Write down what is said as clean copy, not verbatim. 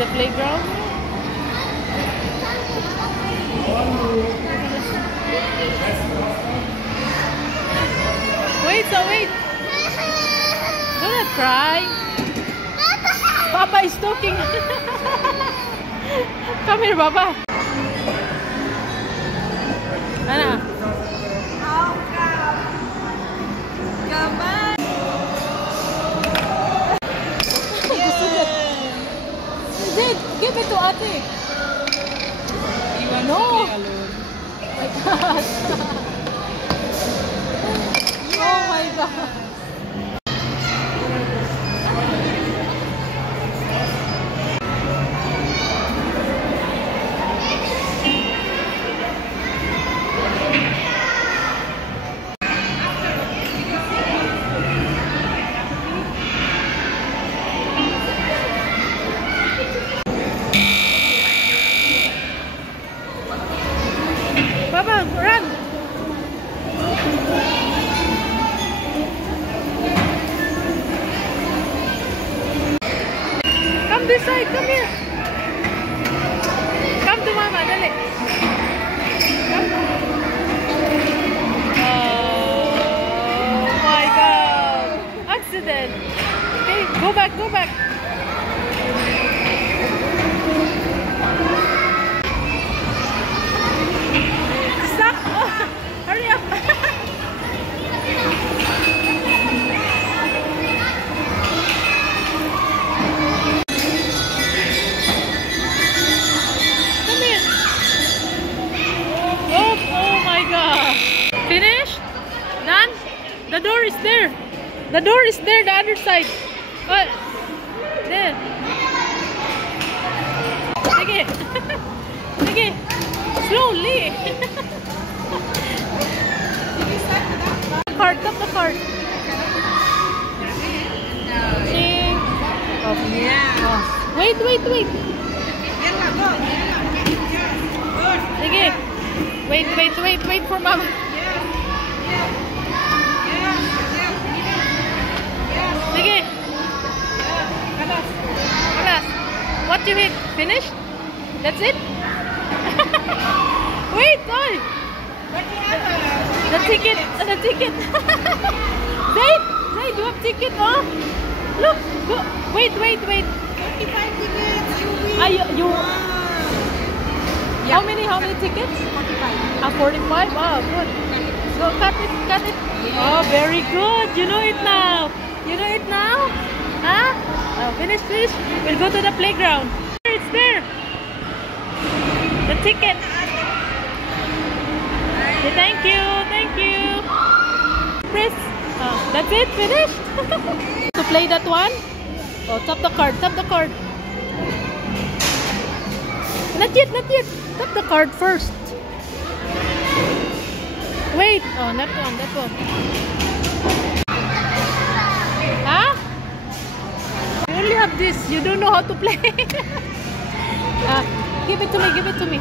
the playground. Wait, so wait. Do not cry. Papa is talking. Come here, Papa. Anna. Come on. Zed, give it to Ate. No. Oh my God. Oh my God. Papa, run! Come this side, come here. Come to Mama, dali. Come. Oh my God! Accident. Okay, go back, go back. Stop! Oh, hurry up! Come here! Oh, oh my God! Finished? Done? The door is there. The door is there, the other side. Oh, there. Sige. Sige. Slowly. Card, tap the card. Sing. Oh, yeah. Oh. Wait, wait, wait. Sige. Wait, wait, wait, wait for Mama. Sige. Kalas. What you hit? Finished? That's it? Wait, oi! The ticket, the ticket. Zaid, Zaid, you have ticket, oh? Look, go. Wait, wait, wait. 55 tickets, you win. You. Yeah. How many tickets? 45. 45. Oh, good. Go, cut it, cut it. Yeah. Oh, very good. You know it now. You know it now? Huh? Oh, finish, finish. We'll go to the playground. It's there. The ticket. Okay, thank you, thank you. Press. Oh, that's it, finished. To play that one? Oh, tap the card, tap the card. Not yet, not yet. Tap the card first. Wait. Oh, that one, that one. Huh? You only have this. You don't know how to play. Give it to me, give it to me.